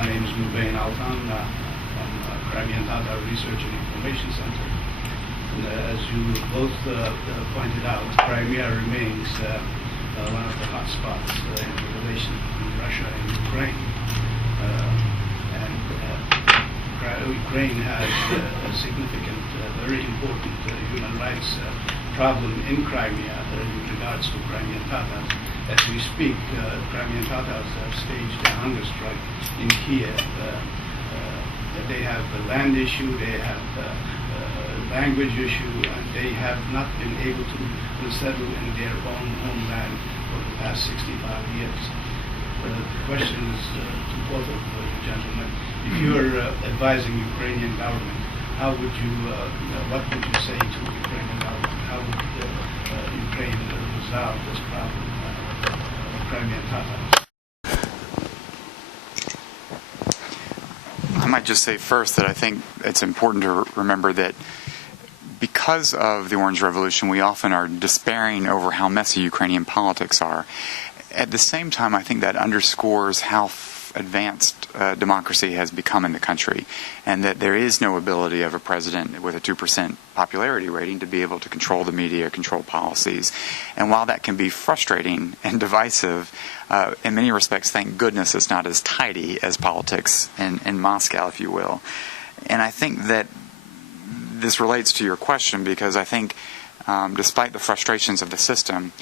My name is Mubain Altan from Crimean Tatar Research and Information Center. And, as you both pointed out, Crimea remains one of the hot spots in relation between Russia and Ukraine. Ukraine has a significant, very important human rights problem in Crimea in regards to Crimean Tatars. As we speak, Crimean Tatars have staged a hunger strike in Kiev. They have the land issue, they have the language issue, and they have not been able to settle in their own homeland for the past 65 years. The question is to both of you gentlemen, if you are advising Ukrainian government, how would you, what would you say to the Ukrainian government? How would Ukraine resolve this problem of Crimean Tatars? I might just say first that I think it's important to remember that because of the Orange Revolution, we often are despairing over how messy Ukrainian politics are. At the same time, I think that underscores how advanced democracy has become in the country, and that there is no ability of a president with a 2% popularity rating to be able to control the media, control policies. And while that can be frustrating and divisive, in many respects, thank goodness it's not as tidy as politics in Moscow, if you will. And I think that this relates to your question because I think despite the frustrations of the system,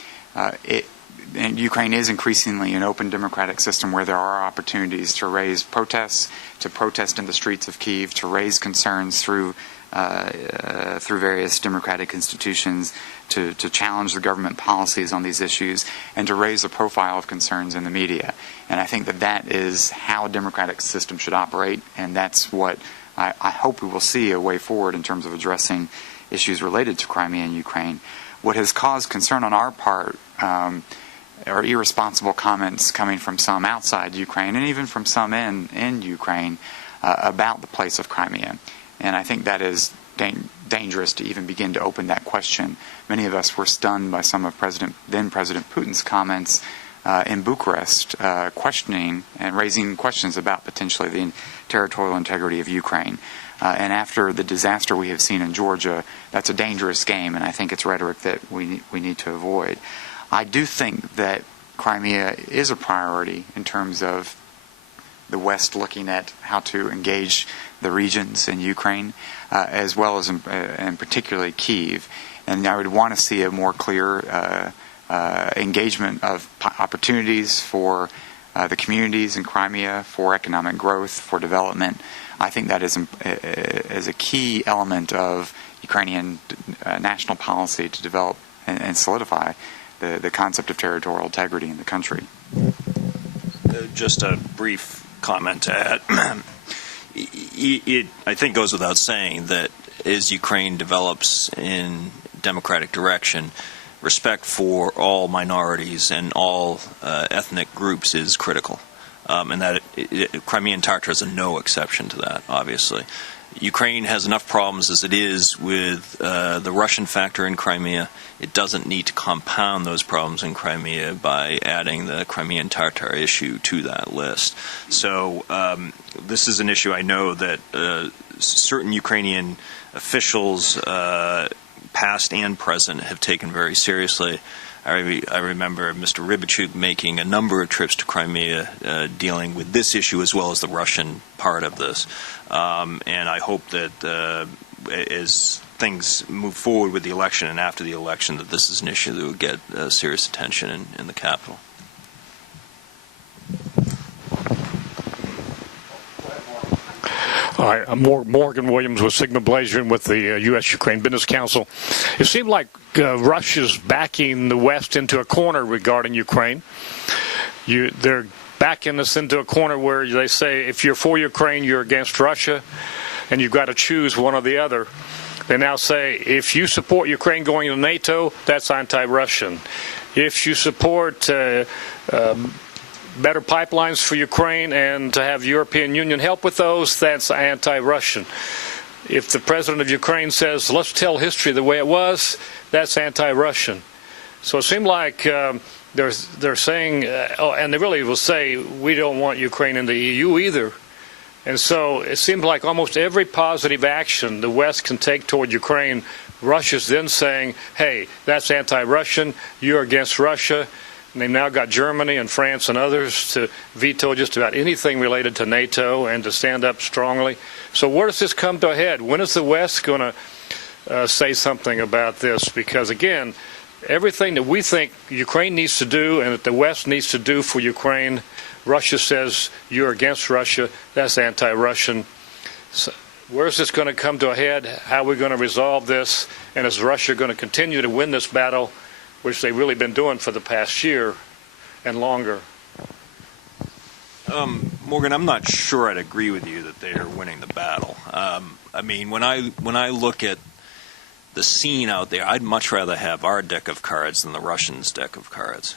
and Ukraine is increasingly an open democratic system where there are opportunities to raise protests, to protest in the streets of Kyiv, to raise concerns through various democratic institutions, to challenge the government policies on these issues, and to raise the profile of concerns in the media. And I think that is how a democratic system should operate, and that's what I hope we will see a way forward in terms of addressing issues related to Crimea and Ukraine. What has caused concern on our part are irresponsible comments coming from some outside Ukraine and even from some in Ukraine about the place of Crimea. And I think that is dangerous to even begin to open that question. Many of us were stunned by some of then President Putin's comments in Bucharest, questioning and raising questions about potentially the territorial integrity of Ukraine. And after the disaster we have seen in Georgia, that's a dangerous game, and I think it's rhetoric that we need to avoid. I do think that Crimea is a priority in terms of the West looking at how to engage the regions in Ukraine, as well as and particularly Kyiv. And I would want to see a more clear engagement of opportunities for the communities in Crimea, for economic growth, for development. I think that is a key element of Ukrainian national policy to develop and solidify the concept of territorial integrity in the country. Just a brief comment to add. It, I think, goes without saying that as Ukraine develops in democratic direction, respect for all minorities and all ethnic groups is critical. And that Crimean Tatars are no exception to that, obviously. Ukraine has enough problems as it is with the Russian factor in Crimea. It doesn't need to compound those problems in Crimea by adding the Crimean Tatar issue to that list. So this is an issue I know that certain Ukrainian officials, past and present, have taken very seriously. I remember Mr. Rybachuk making a number of trips to Crimea dealing with this issue as well as the Russian part of this. And I hope that as things move forward with the election and after the election, that this is an issue that will get serious attention in the capital. All right, I'm Morgan Williams with Sigma Blazerian with the U.S.-Ukraine Business Council. It seemed like Russia's backing the West into a corner regarding Ukraine. They're backing us into a corner where they say if you're for Ukraine, you're against Russia, and you've got to choose one or the other. They now say if you support Ukraine going into NATO, that's anti-Russian. If you support better pipelines for Ukraine and to have the European Union help with those, that's anti-Russian. If the president of Ukraine says, let's tell history the way it was, that's anti-Russian. So it seemed like they're saying, and they really will say, we don't want Ukraine in the EU either. And so it seems like almost every positive action the West can take toward Ukraine, Russia's then saying, hey, that's anti-Russian, you're against Russia. And they've now got Germany and France and others to veto just about anything related to NATO and to stand up strongly. So where does this come to a head? When is the West going to say something about this? Because, again, everything that we think Ukraine needs to do and that the West needs to do for Ukraine, Russia says you're against Russia, that's anti-Russian. So where is this going to come to a head? How are we going to resolve this? And is Russia going to continue to win this battle, which they've really been doing for the past year and longer? Morgan, I'm not sure I'd agree with you that they are winning the battle. I mean, when I look at the scene out there, I'd much rather have our deck of cards than the Russians' deck of cards.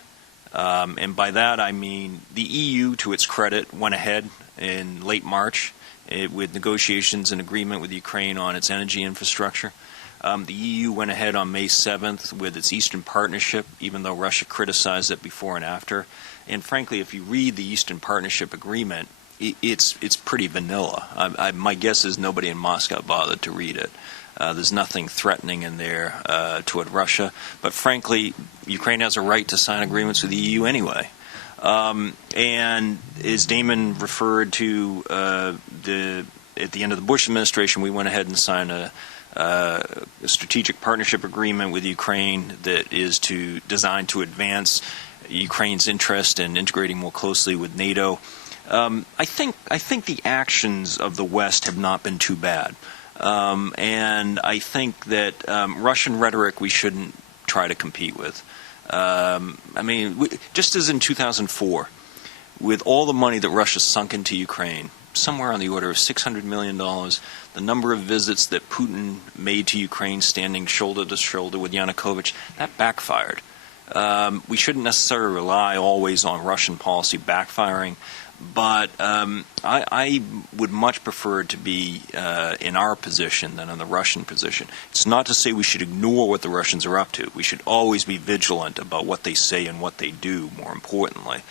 And by that I mean the EU, to its credit, went ahead in late March with negotiations and agreement with Ukraine on its energy infrastructure. The EU went ahead on May 7th with its Eastern Partnership, even though Russia criticized it before and after. And frankly, if you read the Eastern Partnership Agreement, it's pretty vanilla. My guess is nobody in Moscow bothered to read it. There's nothing threatening in there toward Russia. But frankly, Ukraine has a right to sign agreements with the EU anyway. And as Damon referred to, at the end of the Bush administration, we went ahead and signed a strategic partnership agreement with Ukraine that is designed to advance Ukraine's interest in integrating more closely with NATO. I think the actions of the West have not been too bad. And I think that Russian rhetoric we shouldn't try to compete with. I mean, just as in 2004, with all the money that Russia sunk into Ukraine, somewhere on the order of $600 million, the number of visits that Putin made to Ukraine standing shoulder to shoulder with Yanukovych, that backfired. We shouldn't necessarily rely always on Russian policy backfiring, but I would much prefer to be in our position than in the Russian position. It's not to say we should ignore what the Russians are up to. We should always be vigilant about what they say and what they do, more importantly.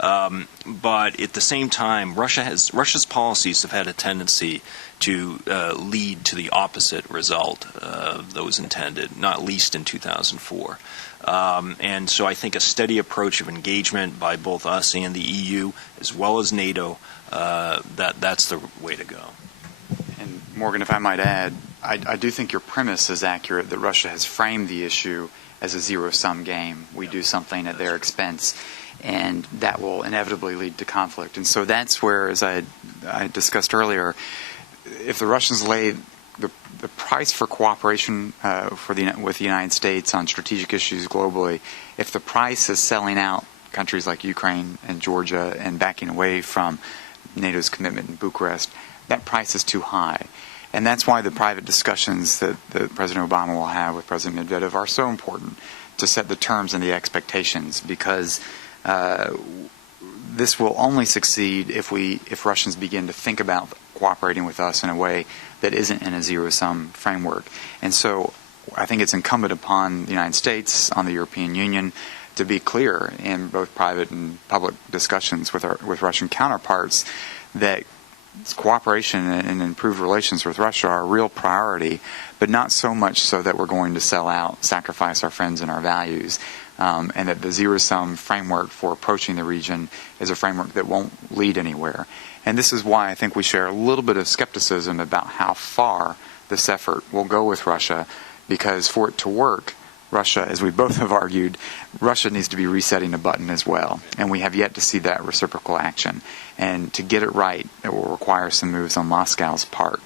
But at the same time, Russia's policies have had a tendency to lead to the opposite result of those intended, not least in 2004. And so I think a steady approach of engagement by both us and the EU, as well as NATO, that's the way to go. And Morgan, if I might add, I do think your premise is accurate that Russia has framed the issue as a zero-sum game. We do something at their expense, and that will inevitably lead to conflict. And so that's where, as I discussed earlier, if the Russians lay the price for cooperation with the United States on strategic issues globally, if the price is selling out countries like Ukraine and Georgia and backing away from NATO's commitment in Bucharest, that price is too high. And that's why the private discussions that President Obama will have with President Medvedev are so important, to set the terms and the expectations, because this will only succeed if Russians begin to think about cooperating with us in a way that isn't in a zero-sum framework. And so I think it's incumbent upon the United States, on the European Union, to be clear in both private and public discussions with Russian counterparts that cooperation and improved relations with Russia are a real priority, but not so much so that we're going to sell out, sacrifice our friends and our values, and that the zero-sum framework for approaching the region is a framework that won't lead anywhere. And this is why I think we share a little bit of skepticism about how far this effort will go with Russia, because for it to work, Russia, as we both have argued, Russia needs to be resetting a button as well. And we have yet to see that reciprocal action. And to get it right, it will require some moves on Moscow's part.